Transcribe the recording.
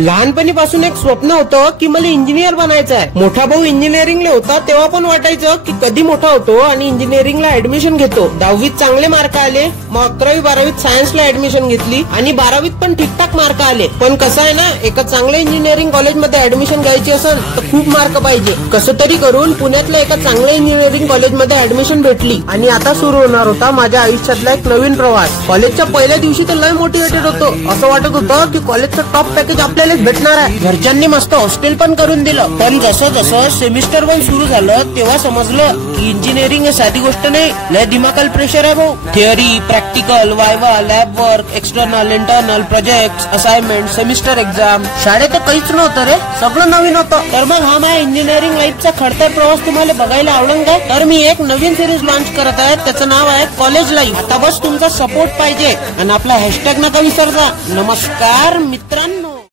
लहानपणीपासून एक स्वप्न होतं की मला इंजिनियर बनायचं आहे. मोठा भाऊ इंजिनिअरिंगला होता तेव्हा पण वाटायचं की कधी मोठा होतो आणि इंजिनिअरिंगला ऍडमिशन घेतो. 10वीत चांगले मार्क आले, मग 11वी 12वीत सायन्सला ऍडमिशन घेतली आणि 12वीत पण ठीकठाक मार्क आले. पण कसं आहे ना, एका चांगल्या इंजिनिअरिंग कॉलेजमध्ये ऍडमिशन घ्यायची असेल तर खूप मार्क पाहिजे. कसं तरी करून पुण्यातल्या एका चांगल्या इंजिनिअरिंग कॉलेजमध्ये ऍडमिशन भेटली आणि आता सुरू होणार होता माझ्या आयुष्यातला एक नवीन प्रवास. कॉलेजच्या पहिल्या दिवशी तर लय मोटिवेटेड होतो. असं वाटत होतं की कॉलेजचं टॉप पॅकेज आपल्यालाच भेटणार आहे. घरच्यांनी मस्त हॉस्टेल पण करून दिलं. पण जसं जसं सेमिस्टर 1 सुरू झालं तेव्हा समजलं की इंजिनिअरिंग हे साधी गोष्ट नाही, लय दिमागाला प्रेशर आहे भाऊ. Theory, practical, viva, lab work, external, internal, project, assignment, semester exam. शाळेत काहीच नव्हतं रे, सगळं नवीन होतं. तर मग हा माझ्या इंजिनिअरिंग लाईफचा खडतर प्रवास तुम्हाला बघायला आवडेल काय? तर मी एक नवीन सिरीज लॉन्च करत आहे, त्याचं नाव आहे कॉलेज लाईफ. आता बस तुमचा सपोर्ट पाहिजे आणि आपला हॅशटॅग नका विसरता. नमस्कार मित्रांनो.